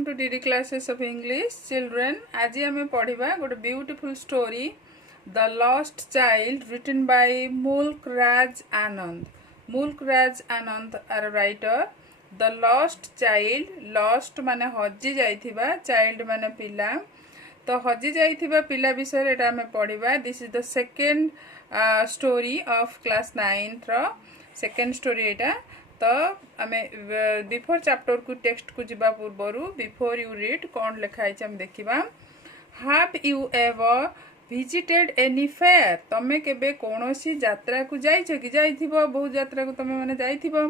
welcome to DD classes of English. Children, आज आमे पढ़िबा गोटे beautiful story the lost child written by Mulk Raj Anand. Mulk Raj Anand are writer. The lost child, lost माने हजि जाइथिबा, child माने पिला. तो हजि जाइथिबा पिला विषय एटा आमे पढ़िबा. This is the second story of class 9 रो सेकेंड स्टोरी एटा. तो आमे बिफोर चैप्टर को टेक्स्ट को जिबा पूर्वरु बिफोर यू रीड कौन लिखाई हम देखिबा. Have you ever visited any fair? तमे केबे कोनोसी यात्रा को जाइछ कि जाइथिबो? बहुत यात्रा को तमे माने जाइथिबो.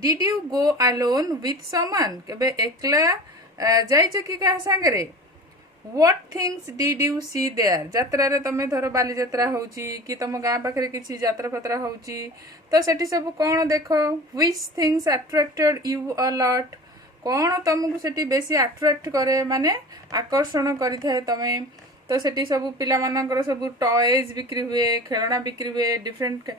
Did you go alone with someone? केबे एकला जाइछ कि का संगरे? What things did you see there? यात्रा रे तमे धर बाली यात्रा होउची कि तम गां पाखरे किछि यात्रा पत्रा होउची तो सेठी सब कोन देखो. Which things attracted you a lot? कोन तमको सेठी बेसी अट्रैक्ट करे माने आकर्षण करि थाए तमे. तो सेठी सब पिला मानकर सब टॉयज बिक्री हुए, खेलना बिक्री हुए, डिफरेंट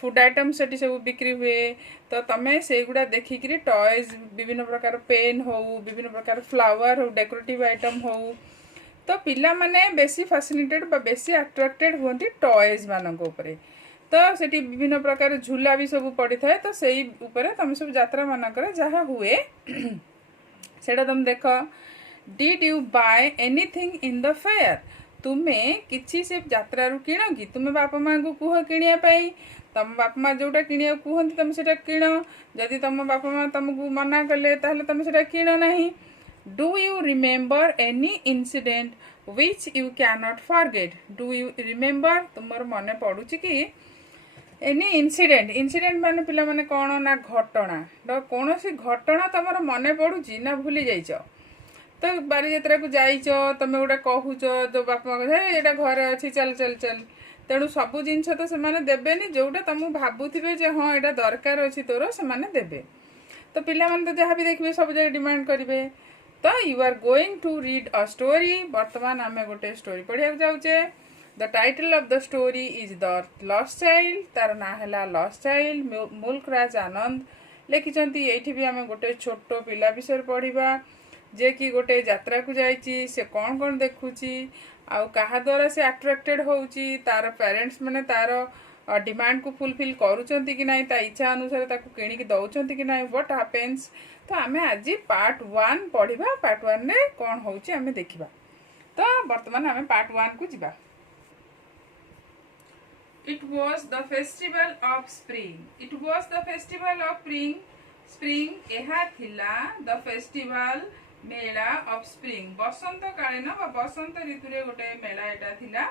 फूड आइटम सेठी सब बिक्री हुए. तो तमे सेगुडा देखि करी टॉयज विभिन्न प्रकार पेन हो, विभिन्न प्रकार फ्लावर हो, डेकोरेटिव आइटम हो. तो पिला माने बेसी फैसिनेटेड बा बेसी अट्रैक्टेड होती टॉयज मानक ऊपर. तो सेठी विभिन्न प्रकार झूला भी सब पड़ी थाए. तो सेही ऊपर तुम सब यात्रा मानक जहाँ हुए सेटा तुम देख. Did you buy anything in the fair? तुम्हें किसी से यात्रा रू किण कि? तुम्हें बापा माँ को कुह किणिया पाई. तुम बापा माँ जोटा किणिया कहते तुम सेटा किण. जदि तुम बापा माँ तुमको मना कले ताहले तुम सेटा किण नहीं. Do you remember any incident which you cannot forget? Do you remember? तुमर मने पड़ुची कि any incident? incident माने पिला माने कौन ना घटना. तो कौन सी घटना तुमर मने पड़ुची ना भूली जाइछ? तो बारी यात्रा को जाइछ तमे गोटे कहूच जो बापा माँ हे एटा घरे अछि चल चल चल. तेणु सबु जिनस तो सेमाने देबेनी जोटा तुम भाबुथिबे जे हां एटा दरकार अछि तोर सेमाने देबे. तो पिला माने तो जहाँ भी देखबे सब जगह डिमांड करिवे. तो you are going to read a story. बर्तमान आमे गोटे स्टोरी पढ़िया जाउचे. The title of the story is the lost child. तार ना हैला लॉस्ट चाइल्ड. मुल्क राज आनंद लिखिचंती. एठी भी आमे गोटे छोटो पिला विषय पढ़िबा जे कि गोटे यात्रा को जाइची. से कौन कौन देखुची आउ कहा द्वारा से अट्रैक्टेड होउची, तार पेरेंट्स माने तार डिमांड को फुलफिल करूचंती कि नाही, ता इच्छा अनुसार ताको किणी कि दउचंती कि नाही, व्हाट हैपेंस. तो आमे आज पार्ट 1 पढ़िबा. पार्ट 1 रे कोन होउची आमे देखिबा. तो वर्तमान आमे पार्ट 1 को जिबा. It was the festival of spring. It was the festival of spring. एहा थिला the festival Mela of spring. बसंत कालीन बा बसंत ऋतु रे गोटे मेला एटा थिला.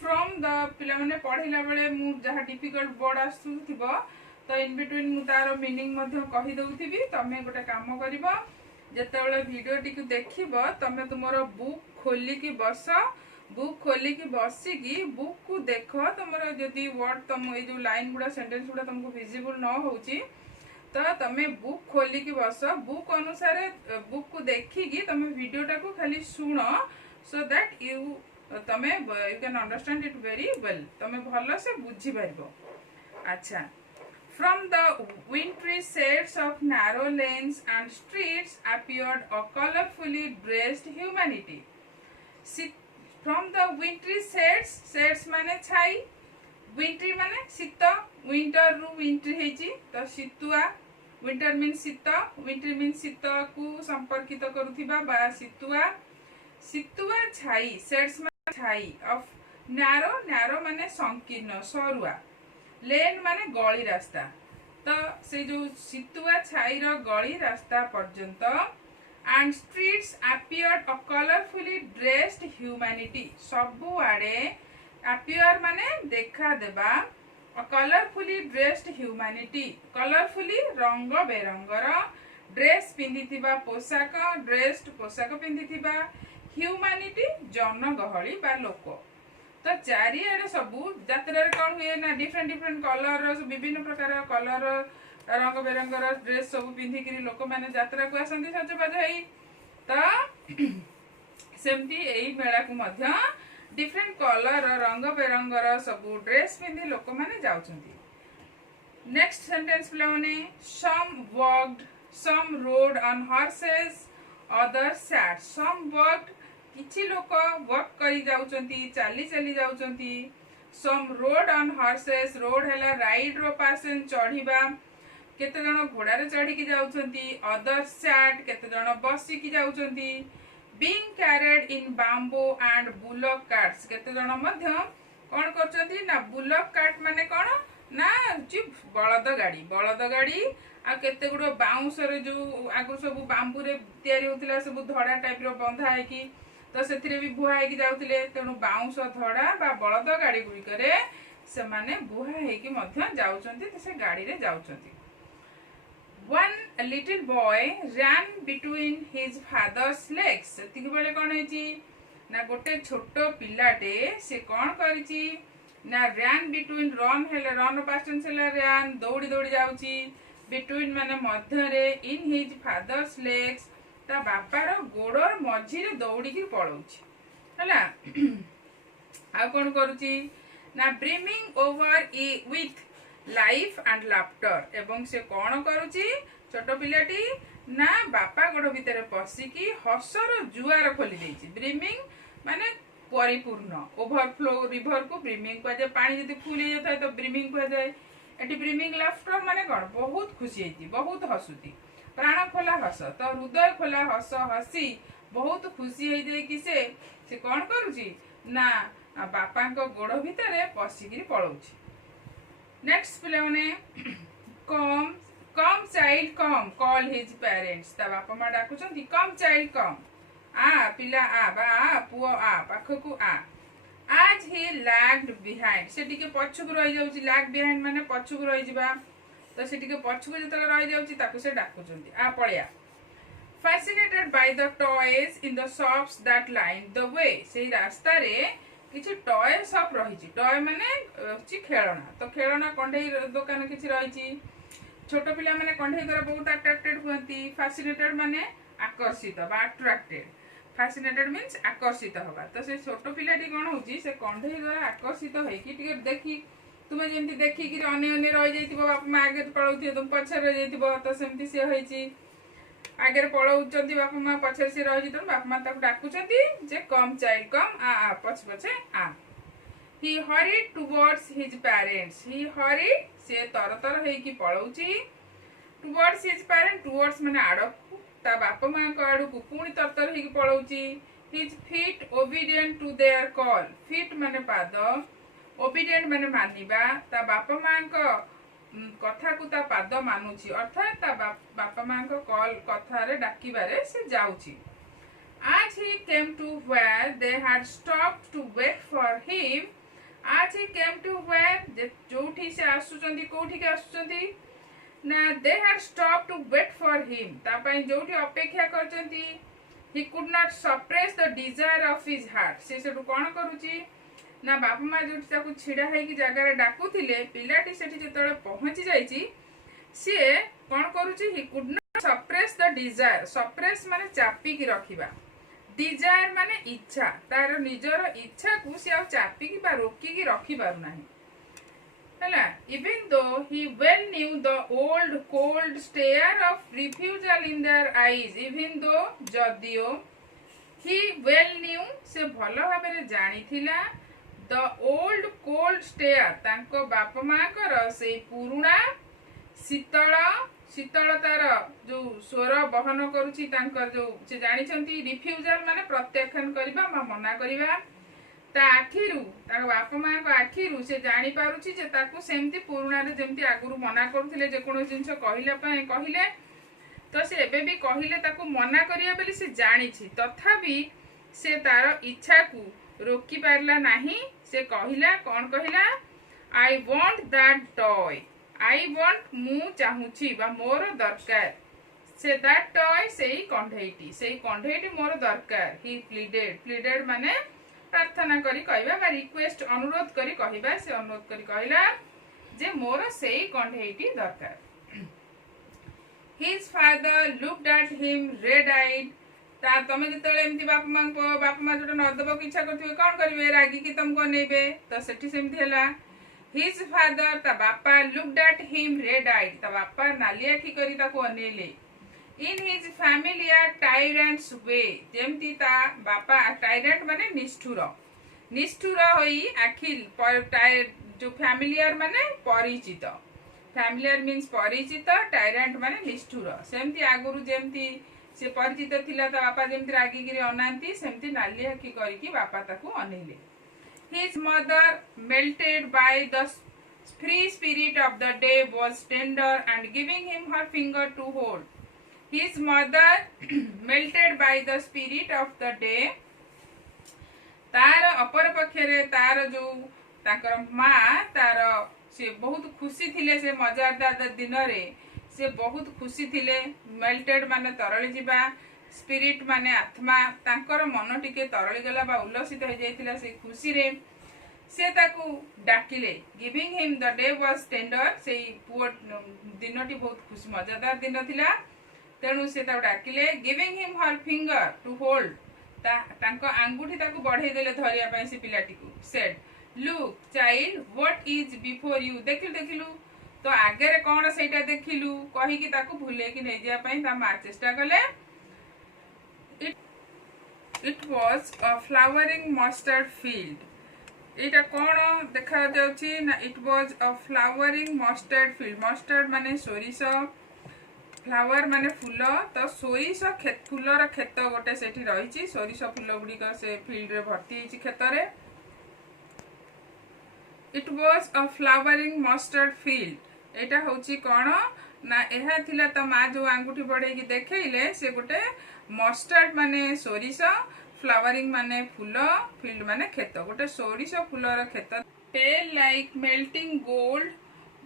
फ्रॉम द पिला माने पढ़िला बेले मु जहा डिफिकल्ट वर्ड आसुथिबो तो इन बिटवीन मु तार मीनिंग मध्य कहि दउथिबी. तमे गोटे काम करिवो, जेतेबेले वीडियो टिकु देखिबो तमे तुमरो बुक खोली की बस. बुक खोली की बसी की बुक को देखो. तुमरो जदी वर्ड तुम ए जो लाइन गुडा सेंटेंस गुडा तुमको विजिबल न होउची तो तमे बुक खोली की बस. बुक अनुसार बुक को देखी की तमे वीडियो टाको खाली सुनो सो दैट यू तमे you can understand it very well. तमे भलो से बुझी पाइबो. अच्छा. From the wintry shades of narrow lanes and streets appeared a colorfully dressed humanity. From the wintry shades माने छाई, wintry माने शीत, winter रू wintry हेची तो शीतुआ. winter means शीत, wintry means शीत को संपर्कित करूथिबा बा शीतुआ. शीतुआ छाई, shades माने छाई of narrow माने संकीर्ण सरुआ, लेन माने गली रास्ता. तो से जो शीतुआ छाई रो गली रास्ता पर्यंत and streets appeared a colourfully dressed humanity. सबु आड़े अपीयर माने देखा देबा, अ कलरफुली ड्रेस्ड ह्यूमैनिटी कलरफुली रंग बेरंगर, ड्रेस पिंधिथिबा पोशाक ड्रेस्ड पोशाक पिंधिथिबा, ह्यूमैनिटी जनगहली बा लोक. तो चारिआडे सबू यात्रा कौन हुए ना डिफरेंट डिफरेंट कलर विभिन्न प्रकार कलर रंग बेरंगर ड्रेस सब पिंधिक लोक मैंने यात्रा को आसती सजबाज है. तो सेमती यही मेला को मध्य डिफरेंट कलर रंग बेरंगर सबू ड्रेस पिंधि लोक मैंने जाउछंती. नेक्स्ट सेंटेंस पिला माने some walked, some rode on horses, others sat. Some worked, किछि लोक वर्क करी जाउचंती, चाली चाली जाउचंती. Some rode on horses. Rode हैला राइड रो पासन चढ़िबा. केते जण घोड़ा रे चढ़ी की जाउचंती. others sat, केते जण बसी की जाउचंती. being carried in bamboo and bullock carts. केते जण मध्य कोन करचंती ना bullock cart माने कोन ना जी बलद गाड़ी आ केते गुडो बाउंस रे जो आगु सब बांबू रे तयारी होतिला सब धड़ा टाइप रो बंधा है कि तो सेथिरे भी बुहा है कि जाउतिले. तेनु बाउंस धड़ा बा बलद गाड़ी गुडी करे से माने बुहा है कि मध्य जाउचंती. तो से गाड़ी रे जाउचंती. One little boy ran between his father's legs. सेतिक बेले कोन हेची ना गोटे छोटो पिलाटे से कोन करिची ना ran between. run हेले run past tense हेले ran दौड़ी दौड़ी जाउची. between माने मध्य रे. in his father's legs ता बापार गोड़र मझी रे दौड़ी की पळौची हला. आ कोन करूची ना brimming over with life and laughter. एवं से कौन करुची छोट पिलाटी ना बापा गोड़ भितर पशिकी हसर जुआर खोली देछि. ब्रिमिंग माने परिपूर्ण. ओवरफ्लो रिवर को ब्रिमिंग कह जाए. पानी यदि फुल हो जाता है तो ब्रिमिंग कह जाए. एटी ब्रिमिंग लाफ्टर माने कौन बहुत खुशी होती, बहुत हसुती, प्राण खोला हस. तो हृदय खोला हस हसी बहुत खुशी हो जाए कि से कौन करुची ना बापा गोड़ भितर पशिकी पळौची. नेक्स्ट पिला माने कम कम चाइल्ड कम कॉल हिज पेरेंट्स. ता बापा मा डाकुचंती कम चाइल्ड कम. आ पिला आ बा आ पुओ आ पाखकु आ. आज ही लैग्ड बिहाइंड. से टिके पछुक रहि जाउची. लैग बिहाइंड माने पछुक रहि जिबा. तो से टिके पछुक जतले रहि जाउची ताकु से डाकुचंती आ पळिया. fascinated by the toys in the shops that line the way. सेही रास्ता रे किछि टॉय शॉप रहिछि. टॉय माने छि खेलना. तो खेलना कंढई दुकान किछि रहिछि. छोट पिला माने कंढई द्वारा बहुत अट्रैक्टेड हुअंती. फैसिनेटेड माने आकर्षित बा अट्रैक्टेड. फैसिनेटेड मींस आकर्षित होबा. तो से छोट पिलाटी कोन होछि से कंढई द्वारा आकर्षित होई कि टिके देखि तुमे जेंति देखि कि अने अने रहि जाइतिबो. बाप मा आगे पळौथि तुम पछर रहि जाइतिबो. तो सेमति से होइछि आगे पळौचंती. बाप मा पछर से रहि जितन बाप मा ताक डाकुचंती जे कम चाइल्ड कम आ पछ पछे आ. He hurried towards his parents. He hurried से तरतर है कि पळौची. towards his parents. towards माने आडकु ता बाप मा को आडकु पुणी तरतर है कि पळौची. his feet obedient to their call. feet माने पाद, obedient माने मानिबा. ता बाप मा को कथा को ता पाद मानुची. अर्थात ता बाप मा को कॉल कथा रे डाकिबारे से जाउची. As he came to where they had stopped to wait for him. As he came to where जोठी से आसुचंदी कोठी के आसुचंदी ना they had stopped to wait for him. ता पई जोठी अपेक्षा करचंदी. he could not suppress the desire of his heart. से सेटु कोन करूची ना बाप मा जोठी ताकू छिडा है कि जगह रे डाकुथिले पिलाटी सेठी जेतळे पहुंची जाईची से कोन करूची he could not suppress the desire. suppress माने चापी की रखिबा. डिजायर माने इच्छा. तार निजर इच्छा को से आ चापी की बा रोकी की रखी पारु नाही हला. even though he well knew the old cold stare of refusal in their eyes. even though जदियो he well knew से भलो भाबरे जानिथिला the old cold stare तांको बाप मा कर से पुरुणा शीतल शीतलतार जो स्वर बहन करुछि तांकर जो से जानिछंती. रिफ्यूजल माने प्रत्याख्यान करबा मा मना करबा. ता आखिरु ता बाप मा को आखिरु से जानि पारुछि जे ताकू सेमती पुरुणा रे जेमती आगुरु मना करथिले जे कोनो जिंस कहिला पय कहिले तो से एबे भी कहिले ताकू मना करिया बेली से जानिछि. तथापि से तार इच्छा को रोकी पारला नाही. से कहिला कोन कहिला I want that toy. I want मु चाहुछि बा मोर दरकार. से दैट टॉय सेही कंढईटी. सेही कंढईटी मोर दरकार. ही प्लीडेड. प्लीडेड माने प्रार्थना करी कहबा बा रिक्वेस्ट अनुरोध करी कहबा. से अनुरोध करी कहला जे मोर सेही कंढईटी दरकार. His father looked at him red eyed. ता तमे जतले एमती बाप मा जोटा नदब इच्छा करथिबे कोन करिवे रागी कि तुमको नेबे. तो सेठी सेमती हला. His father ता बापा looked at him red eyed. ता बापा नाली आखि करी ताको अनेले. इन हिज फैमिलियर टायरेंट्स वे जेमती ता बापा टायरेंट माने निष्ठुर निष्ठुर होई आखिल जो फैमिलियर माने परिचित फैमिलियर मीन्स परिचित टायरेंट माने निष्ठुर सेमती आगुरु जेमती से परिचित थिला ता बापा जेमती रागिगिरी अनांती सेमती नाली हकी करके बापा ताकू अनेले his mother melted by the free spirit of the day was tender and giving him her finger to hold. His mother melted by the spirit of the day. तार अपर पक्षरे तार जो ताकर माँ तार से बहुत खुशी थिले से मजादार दिन रे से बहुत खुशी थिले मेल्टेड माने तरली जिबा स्पिरिट माने आत्मा ताकर मन टिके तरली गला बा उल्लसित हो जाइतिला से खुशी रे से ताकू डाकिले giving him the day was tender से पुअ दिनटी बहुत खुशी मजादार दिन थिला तेणु से ताकू डाकिले giving him her finger to hold तांको आंगुठी ताकू बढ़े देले धरिया पई से पिलाटी को said look child what is before you देखिलु तो आगे रे कोन सेटा देखिलु कहि कि ताकू भूले कि नै जिया पई ता मार चेष्टा कले it was a flowering mustard field एटा कौन देखा जाउची ना it was a flowering mustard field mustard माने सोरिस फ्लावर माने फूल तो सोरिस फूलर खेत गोटे सेठी रहिची सोरिस फूल गुडी का से फील्ड रे भर्ती हिची खेत रे it was a flowering mustard field एटा होची कोन ना एहा थिला त मा जो आंगुठी बढे की देखैले से गोटे मस्टर्ड माने सोरिस फ्लावरिंग माने फूल फील्ड माने खेत गोटे सोरिस फूलर खेत पेल लाइक मेल्टिंग गोल्ड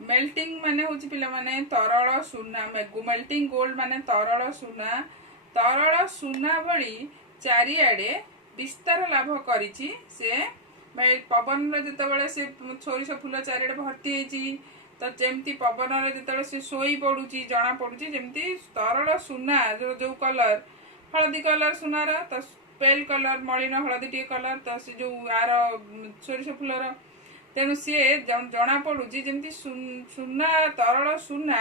मेल्टिंग माने होची पिला माने तरल सुना मेल्टिंग गोल्ड माने तरल सुना भली चारिआडे विस्तार लाभ करिछि से पवन रे जतबेले से सोरिस फूल चारिआडे भर्ती हेची तो जेमती पवन रे जतबेले से सोई पडुची जना पडुची जेमती तरल सुना जो कलर हळदी कलर सुनार तो पेल कलर मलिन हलदी कलर तो से जो आर सोरिस फूलर तेणु सी जना पड़ुची जमी सुना तरल सुना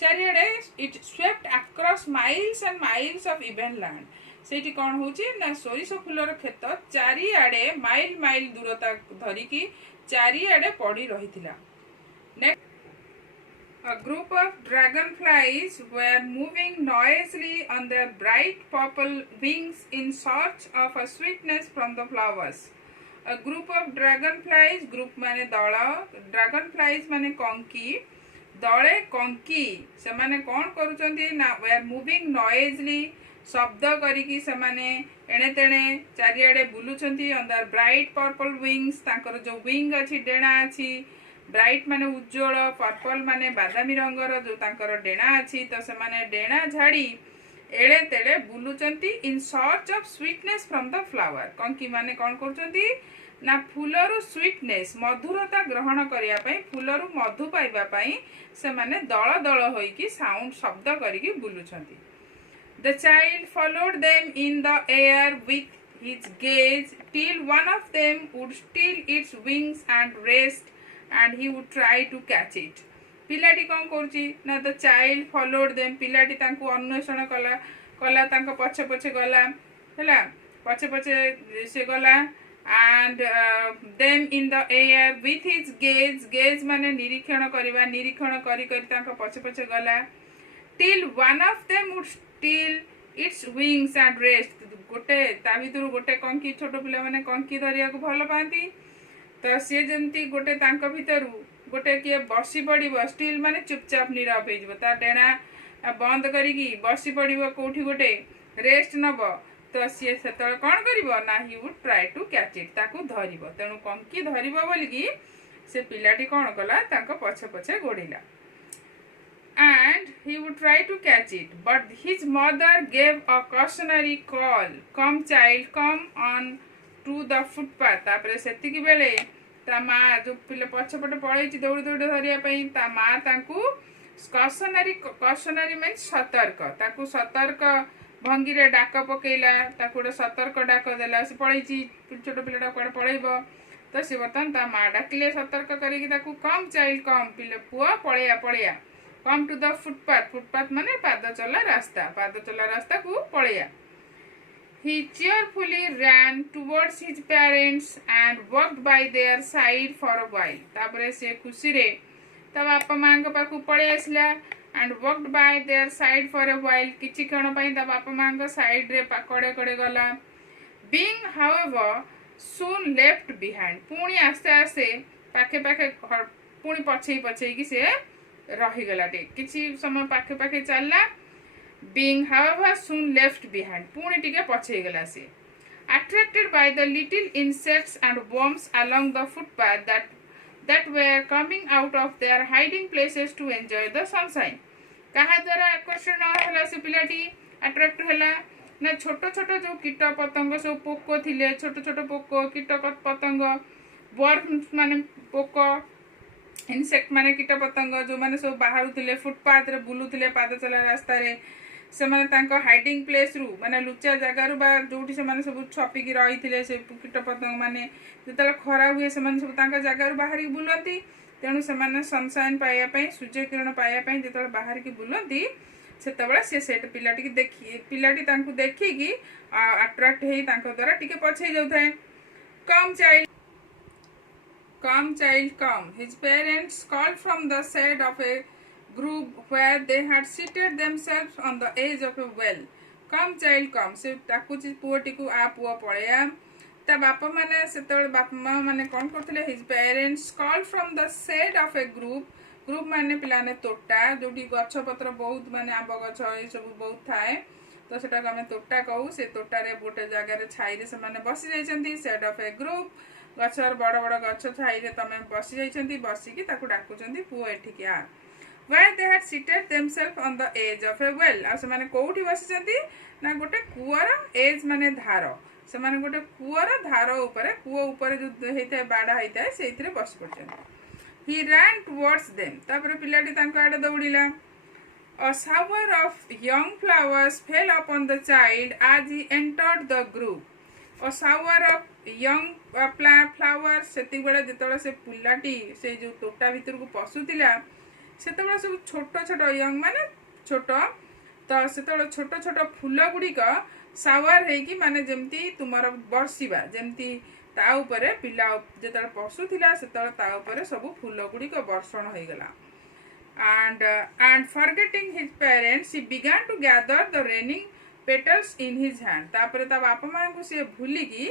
चारिआडे it swept across miles and miles of even land सेठी कौन होची ना सोरिस फूलर खेत चारिआडे माइल माइल दूरता धरिकी चारिआडे पड़ी रहिथिला A group of dragonflies were moving noisily on their bright purple wings in search of a sweetness from the flowers. A group of dragonflies, group माने दल, dragonflies माने कंकी, दले कंकी, से माने कौन करुचंती ना were moving noisily, शब्द करिकी से माने एणे तेणे चारिआडे बुलुचंती on their bright purple wings, तांकर जो wing अछि डेणा अछि ब्राइट माने उज्जवल पर्पल माने बादामी रंगर जो तांकर डेणा अछि तो से माने डेणा झाड़ी एळे तेळे बुलुचंती in search of sweetness from the flower कंकी माने कोन करचंती ना फूलरु स्वीटनेस मधुरता ग्रहण करिया पई फूलरु मधु पाइबा पई से माने दळ दळ होई कि साउंड शब्द करिकि बुलुचंती the child followed them in the air with his gaze till one of them would steal its wings and rest and he would try to catch it पिलाटी कौन करुची ना द चाइल्ड फॉलोड देम पिलाटी तांको अन्वेषण कला कला तांको पछे पछे गला हैला पछे पछे से गला and them in the air with his gaze माने निरीक्षण करिबा निरीक्षण करी करी तांको पछे पछे गला till one of them would steal its wings and rest गोटे ता भितरु गोटे कंकी छोटो पिला माने कंकी धरिया को भल पांती तो सी जमती गोटे तांको भितरु गोटे किए बसी पड़िबो स्टील माने चुपचाप नीरव हो जबो ता डेणा बंद करिकी बसी पड़िबो कोठी गोटे रेस्ट नबो तो सी सेतळ कोन करिवो ना he would try to catch it ताकू धरिबो तेनु कंकी धरिबो बोली की से पिलाटी कोन कला तांको पछे पछे गोडिला and he would try to catch it but his mother gave a cautionary call come child come on to the footpath तापरे सेति की बेले ता मा जो पिले पछपटे पळैची दौड़ी दौड़ी धरिया पई ता मा तांकू कॉशनरी मीन्स सतर्क ताकू सतर्क भंगी रे डाक पकेइला ताकू सतर्क डाक देला से पळैची छोटो पिलेटा कोड पळैबो तो से बर्तन ता मा डाकिले सतर्क करिकी ताकू कम चाइल्ड कम पिले पुआ पळैया come to the footpath footpath माने पाद चला रास्ता को पळेया He cheerfully ran towards his parents and walked by their side for a while. तापरे से खुशी रे ता बापा मां को पाखु पळे आसला and walked by their side for a while. किछि क्षण पई ता बापा मां को साइड रे पाकड़े कड़े गला. Being however soon left behind. पुणी आस्ते आस्ते पाखे पाखे पुणी पछे कि से रही गला टे किछि समय पाखे पाखे चलला. Being however soon left behind. पुणी टिके पछे गला से. Attracted by the little insects and worms along the footpath that were coming out of their hiding places to enjoy the sunshine. कहा द्वारा आकर्षण होला से पिलाटी अट्रैक्ट होला ना छोट छोट जो कीट पतंग सब पोक थिले छोट छोट पोक कीट पतंग वर्म्स माने पोक इनसेक्ट माने कीट पतंग जो माने सब बाहर थिले फुटपाथ रे बुलुथिले पाद चला रास्ता रे से माने तांको हाइडिंग प्लेस रु माने लुचा जगह रु बा जोठी से माने सब छपी की रही थिले से कीट पतंग माने जेतला खरा हुए से माने सब तांका जगह रु बाहर की बुलंती तेणु से माने सनशाइन पाया पई सूर्य किरण पाया पई जेतला बाहर की बुलंती सेतबेला से सेट पिलाटी देखी पिलाटी तांको देखी की अट्रैक्ट हेई तांको द्वारा टिके पछे जाउथाय. Come child come. His parents called from the side of a group where they had seated themselves on the edge of a well. Come child come. से ताकुची पुओटी को आ पुओ पळेया ता बापा माने सेतबेला बापा मां माने कोन करथले. His parents called from the side of a group माने पिलाने तोटा जोटी गछ पत्र बहुत माने आंब गछ ए सब बहुत थाए तो सेटा को हमें तोटा कहू. से तोटा रे गोटे जगह रे छाई रे से माने बसी जाइछंती. साइड ऑफ ए ग्रुप गछर बड़ बड़ गछ छाई रे तमे बसी जाइछंती. बसी की ताकू डाकुछंती पुओ एठिकी आ. Where they had seated themselves on the edge of a well. आ से माने कोउठी बसिछंती ना गोटे कुआर एज माने धार से माने गोटे कुआर धार ऊपर कुओ ऊपर जो हेइते बाडा हेइते सेइतरे बस पड़छंती. He ran towards them. तापर पिलाटी तांको आडे दौड़िला. A shower of young flowers fell upon the child as he entered the group. A shower of young flowers सेति बेले जेतबेले से पिलाटी से जो तोटा भीतर को पसुतिला सेतबेले सब छोट छोट यंग माने छोट तो सेतबेले छोट छोट फूल गुडी का शावर है कि माने जेमती तुमर बरसीबा जेमती ता ऊपर पिला जेतबेले पसुतिला सेतबेले ता ऊपर सब फूल गुडी का वर्षण होई गला. And forgetting his parents he began to gather the raining petals in his hand. तापरे ता बापा मां को से भूली की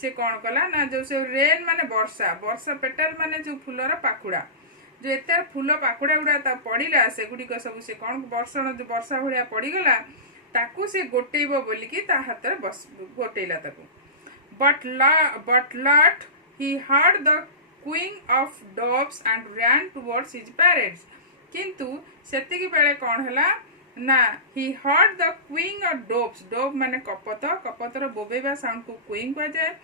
से कोन कला ना जो से रेन माने वर्षा पेटल माने जो फूलर पाकुड़ा जो एतर फूल पाकुड़ा गुडा ता पड़िला से गुडी को सब से कोन वर्षण जो वर्षा भलिया पड़ी गला ताकू से गोटेइबो बोली की ता हाथ रे बस गोटेइला ताकू. But lot he heard the cooing of doves and ran towards his parents. किंतु सेतिकी बेले कोन हला ना he heard the cooing of doves. Dove माने कपतर बोबेबा साउंड को cooing कह जाए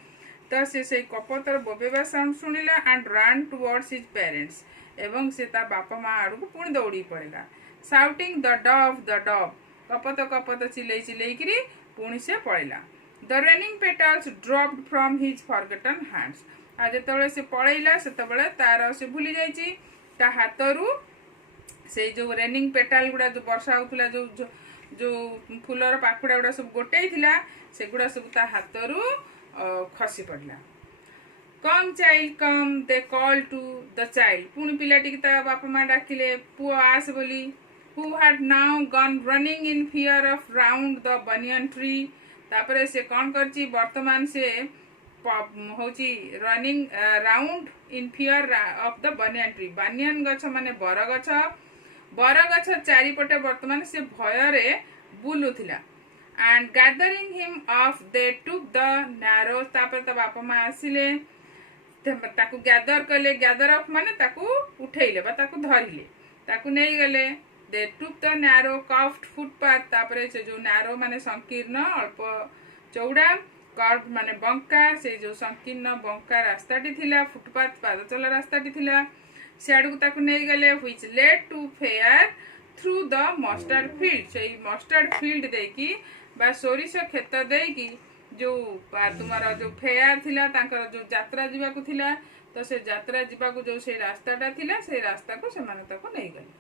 तो से कपतर बोबेबा साउंड सुनिला and ran towards his parents एवं से ता बापा मां आडू को पुणी दौड़ी पड़ेगा. shouting the dove कपत चिल्लै करी पुणी से पळेला. the raining petals dropped from his forgotten hands. आ जेतबेले से पळेला सेतबेले तार से भूली जाईची ता हातरू से जो रेनिंग पेटाल गुडा जो वर्षा होतला जो फूलर पाखुड़ा गुडा सब गोटे थिला से गुडा सब ता हातरू खसी पड़ला. Come child come they call to the child. पुणी पिलाटी ता बापा मां डाकिले पुओ आस बोली. Who had now gone running in fear of round the banyan tree. तापरे से कोन करची वर्तमान से होची running round in fear of the banyan tree. Banyan गछ माने बरगछ चारिपटे वर्तमान से भयरे बुलुथिला. And gathering him of they took the narrow. तापर त बापा मां आसिले ताकू गैदर कले. गैदर ऑफ माने ताकू उठेइले बा ताकू धरिले ताकू नै गले. They took the narrow curved footpath. तापर से जो नैरो माने संकीर्ण अल्प चौड़ा कर्व माने बंका से जो संकीर्ण बंका रास्ताटी थिला फुटपाथ पाद चला रास्ताटी थिला सियाड़ को ताकू नहीं गले. Which led to fair through the mustard field. से मस्टर्ड फील्ड देकी बा सोरिष खेत देकी जो तुम्हारा जो फेयर थिला तांकर जो यात्रा जीवा को थिला तो से यात्रा जीवा को जो से रास्ताटा थिला से रास्ता को से माने ताकू नहीं गले.